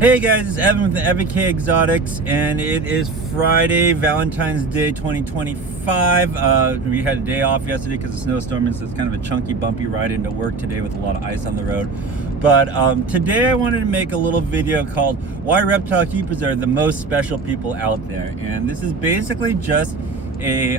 Hey guys, it's Evan with the Evan K Exotics, and it is Friday, Valentine's Day 2025. We had a day off yesterday because of snowstorm, and so it's kind of a chunky, bumpy ride into work today with a lot of ice on the road. But today I wanted to make a little video called Why Reptile Keepers Are the Most Special People Out There. And this is basically just a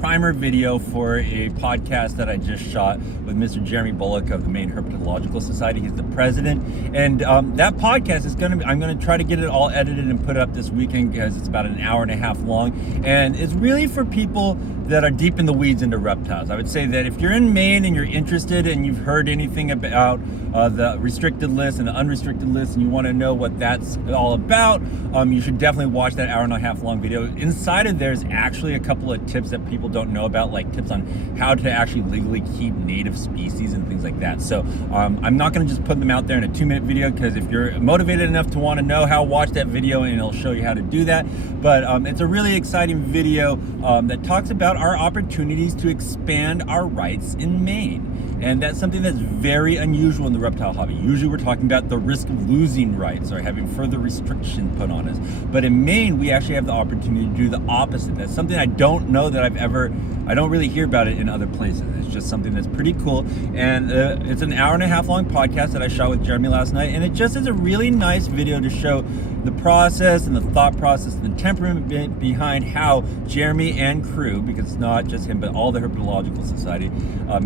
primer video for a podcast that I just shot with Mr. Jeremy Bullock of the Maine Herpetological Society. He's the president, and that podcast is I'm gonna try to get it all edited and put up this weekend because it's about an hour and a half long, and it's really for people that are deep in the weeds into reptiles. I would say that if you're in Maine and you're interested and you've heard anything about the restricted list and the unrestricted list, and you want to know what that's all about, you should definitely watch that hour and a half long video. Inside of there's actually a couple of tips that people don't know about, like tips on how to actually legally keep native species and things like that. So I'm not going to just put them out there in a 2-minute video, because if you're motivated enough to want to know how, watch that video and it'll show you how to do that. But it's a really exciting video that talks about our opportunities to expand our rights in Maine. And that's something that's very unusual in the reptile hobby. Usually we're talking about the risk of losing rights or having further restrictions put on us. But in Maine, we actually have the opportunity to do the opposite. That's something I don't know that I don't really hear about it in other places. It's just something that's pretty cool. And it's an hour and a half long podcast that I shot with Jeremy last night. And it just is a really nice video to show the process and the thought process and the temperament behind how Jeremy and crew, because it's not just him, but all the Herpetological Society,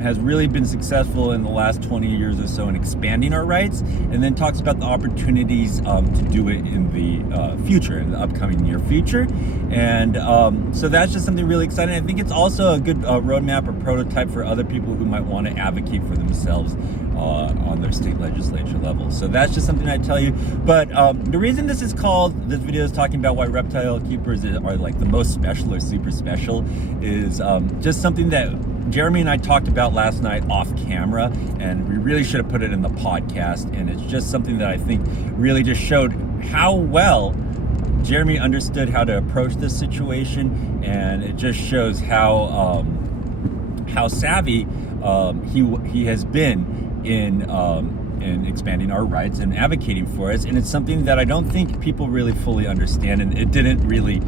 has really been successful in the last 20 years or so in expanding our rights, and then talks about the opportunities to do it in the future, in the upcoming near future. And so that's just something really exciting. I think it's also a good roadmap or prototype for other people who might want to advocate for themselves on their state legislature level. So that's just something I tell you. But the reason this video is talking about why reptile keepers are like the most special or super special is just something that Jeremy and I talked about last night off camera, and we really should have put it in the podcast. And it's just something that I think really just showed how well Jeremy understood how to approach this situation, and it just shows how savvy he has been in expanding our rights and advocating for us. And it's something that I don't think people really fully understand, and it didn't really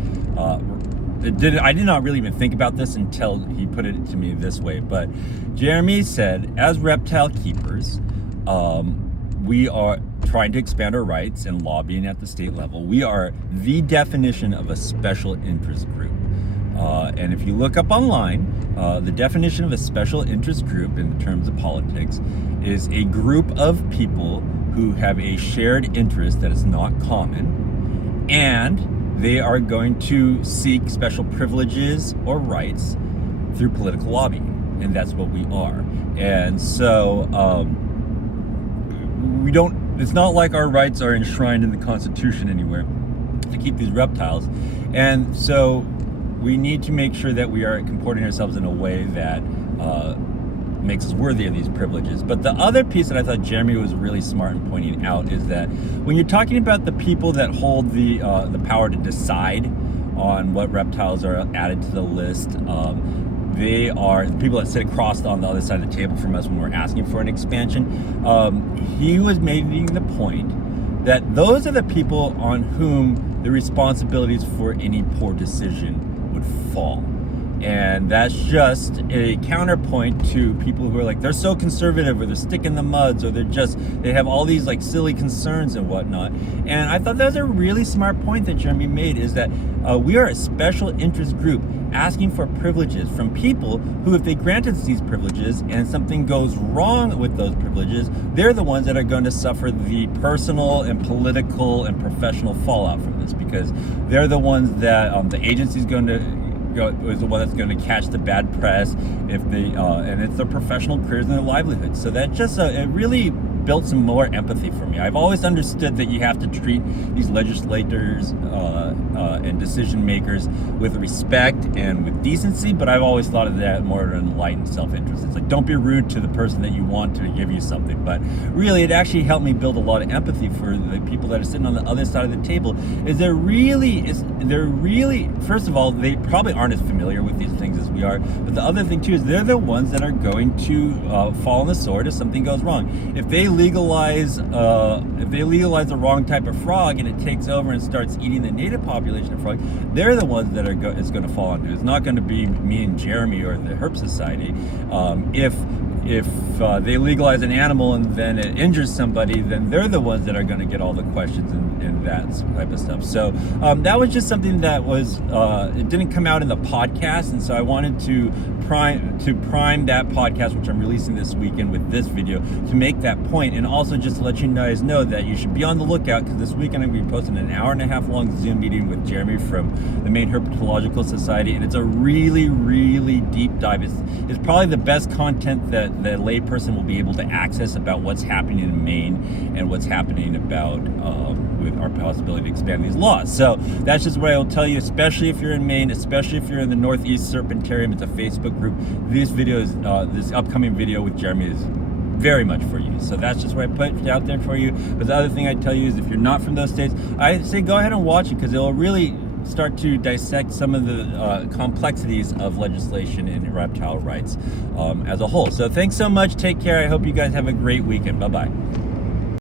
I did not really even think about this until he put it to me this way. But Jeremy said, as reptile keepers, we are trying to expand our rights and lobbying at the state level. We are the definition of a special interest group. And if you look up online, the definition of a special interest group in terms of politics is a group of people who have a shared interest that is not common, and they are going to seek special privileges or rights through political lobbying. And that's what we are. And so it's not like our rights are enshrined in the Constitution anywhere to keep these reptiles. And so we need to make sure that we are comporting ourselves in a way that makes us worthy of these privileges. But the other piece that I thought Jeremy was really smart in pointing out is that when you're talking about the people that hold the power to decide on what reptiles are added to the list, they are the people that sit across on the other side of the table from us when we're asking for an expansion. He was making the point that those are the people on whom the responsibilities for any poor decision would fall. And that's just a counterpoint to people who are like, they're so conservative, or they're stick in the muds, or they have all these like silly concerns and whatnot. And I thought that was a really smart point that Jeremy made, is that we are a special interest group asking for privileges from people who, if they grant us these privileges and something goes wrong with those privileges, they're the ones that are going to suffer the personal and political and professional fallout from this, because they're the ones that the agency's going to is the one that's going to catch the bad press if they and it's their professional careers and their livelihoods. So that just it really built some more empathy for me. I've always understood that you have to treat these legislators and decision makers with respect and with decency, but I've always thought of that more in enlightened self-interest. It's like, don't be rude to the person that you want to give you something. But really, it actually helped me build a lot of empathy for the people that are sitting on the other side of the table. They're really, first of all, they probably aren't as familiar with these things as we are. But the other thing too is they're the ones that are going to fall on the sword if something goes wrong. If they legalize the wrong type of frog and it takes over and starts eating the native population of frog, they're the ones that it's going to fall under. It's not going to be me and Jeremy or the Herp Society. If they legalize an animal and then it injures somebody, then they're the ones that are going to get all the questions and that type of stuff. So that was just something that was it didn't come out in the podcast, and so I wanted to prime that podcast, which I'm releasing this weekend with this video, to make that point, and also just to let you guys know that you should be on the lookout, because this weekend I'm going to be posting an 1.5 hour long Zoom meeting with Jeremy from the Maine Herpetological Society, and it's a really, really deep dive. It's probably the best content that the layperson will be able to access about what's happening in Maine and what's happening about with our possibility to expand these laws. So that's just what I will tell you, especially if you're in Maine, especially if you're in the Northeast Serpentarium. It's a Facebook group. These videos, this upcoming video with Jeremy is very much for you. So that's just what I put out there for you. But the other thing I tell you is, if you're not from those states, I say go ahead and watch it, because it'll really start to dissect some of the complexities of legislation in reptile rights as a whole. So thanks so much. Take care. I hope you guys have a great weekend. Bye-bye.